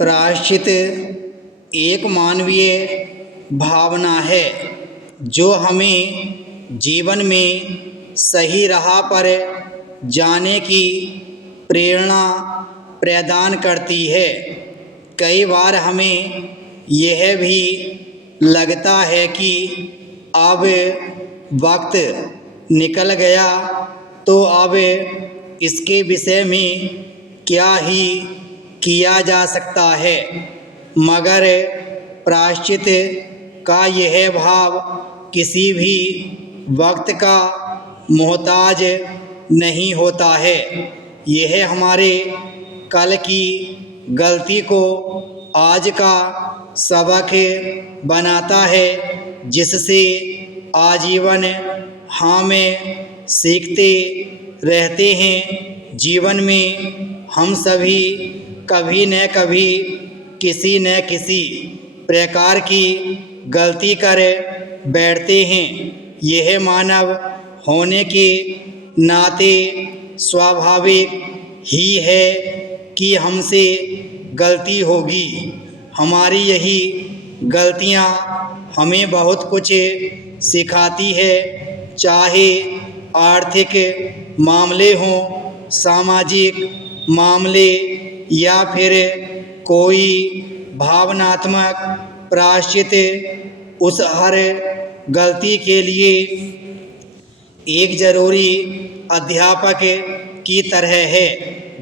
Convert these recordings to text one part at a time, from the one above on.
प्रायश्चित एक मानवीय भावना है जो हमें जीवन में सही राह पर जाने की प्रेरणा प्रदान करती है। कई बार हमें यह भी लगता है कि अब वक्त निकल गया तो अब इसके विषय में क्या ही किया जा सकता है, मगर प्रायश्चित का यह भाव किसी भी वक्त का मोहताज नहीं होता है। यह हमारे कल की गलती को आज का सबक बनाता है, जिससे आजीवन हम सीखते रहते हैं। जीवन में हम सभी कभी न कभी किसी न किसी प्रकार की गलती कर बैठते हैं। यह मानव होने के नाते स्वाभाविक ही है कि हमसे गलती होगी। हमारी यही गलतियां हमें बहुत कुछ सिखाती है, चाहे आर्थिक मामले हों, सामाजिक मामले या फिर कोई भावनात्मक प्रायश्चित। उस हर गलती के लिए एक ज़रूरी अध्यापक की तरह है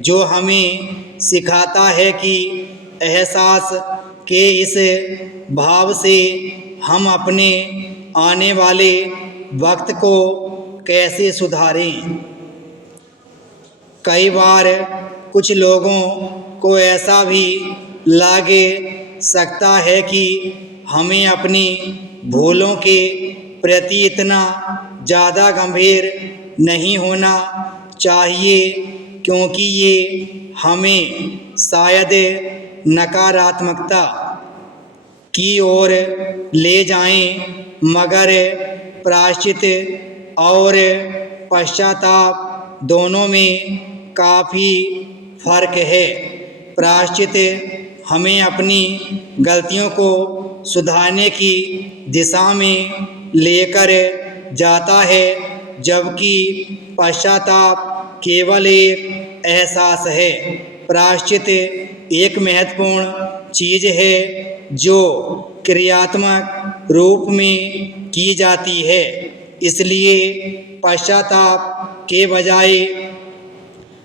जो हमें सिखाता है कि एहसास के इस भाव से हम अपने आने वाले वक्त को कैसे सुधारें। कई बार कुछ लोगों को ऐसा भी लग सकता है कि हमें अपनी भूलों के प्रति इतना ज़्यादा गंभीर नहीं होना चाहिए, क्योंकि ये हमें शायद नकारात्मकता की ओर ले जाएं। मगर प्रायश्चित और पश्चाताप दोनों में काफ़ी फ़र्क है। प्रायश्चित हमें अपनी गलतियों को सुधारने की दिशा में लेकर जाता है, जबकि पश्चाताप केवल एक एहसास है। प्रायश्चित एक महत्वपूर्ण चीज़ है जो क्रियात्मक रूप में की जाती है, इसलिए पश्चाताप के बजाय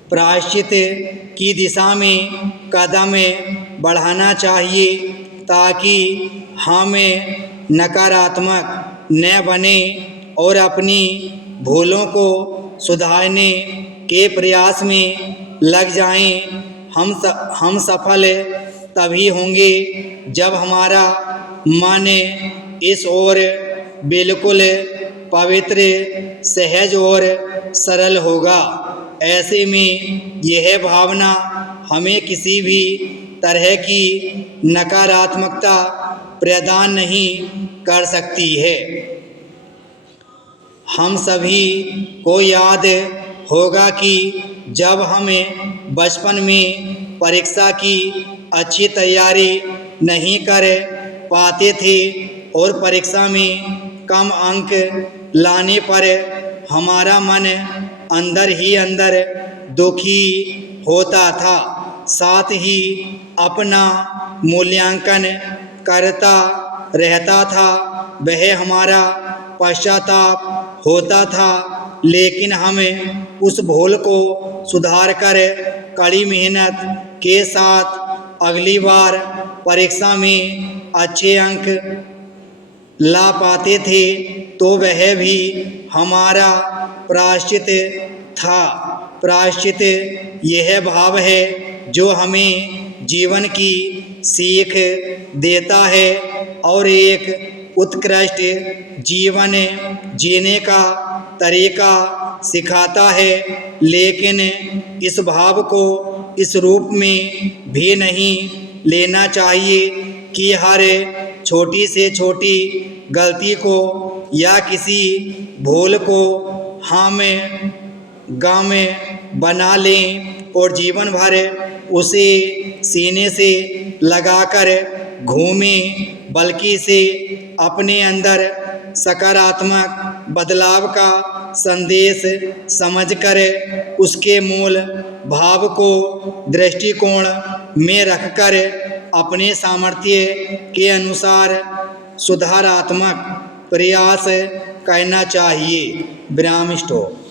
प्रायश्चित की दिशा में कदम बढ़ाना चाहिए, ताकि हम नकारात्मक न बने और अपनी भूलों को सुधारने के प्रयास में लग जाएं। हम सफल तभी होंगे जब हमारा मन इस ओर बिल्कुल पवित्र, सहज और सरल होगा। ऐसे में यह भावना हमें किसी भी तरह की नकारात्मकता प्रदान नहीं कर सकती है। हम सभी को याद होगा कि जब हमें बचपन में परीक्षा की अच्छी तैयारी नहीं कर पाते थे और परीक्षा में कम अंक लाने पर हमारा मन अंदर ही अंदर दुखी होता था, साथ ही अपना मूल्यांकन करता रहता था। वह हमारा पश्चाताप होता था, लेकिन हमें उस भूल को सुधार कर कड़ी मेहनत के साथ अगली बार परीक्षा में अच्छे अंक ला पाते थे, तो वह भी हमारा प्रायश्चित था। प्रायश्चित यह भाव है जो हमें जीवन की सीख देता है और एक उत्कृष्ट जीवन जीने का तरीका सिखाता है, लेकिन इस भाव को इस रूप में भी नहीं लेना चाहिए कि हर छोटी से छोटी गलती को या किसी भूल को हम गम बना लें और जीवन भर उसे सीने से लगाकर घूमें, बल्कि से अपने अंदर सकारात्मक बदलाव का संदेश समझकर उसके मूल भाव को दृष्टिकोण में रखकर अपने सामर्थ्य के अनुसार सुधारात्मक प्रयास करना चाहिए। विराम स्टॉप।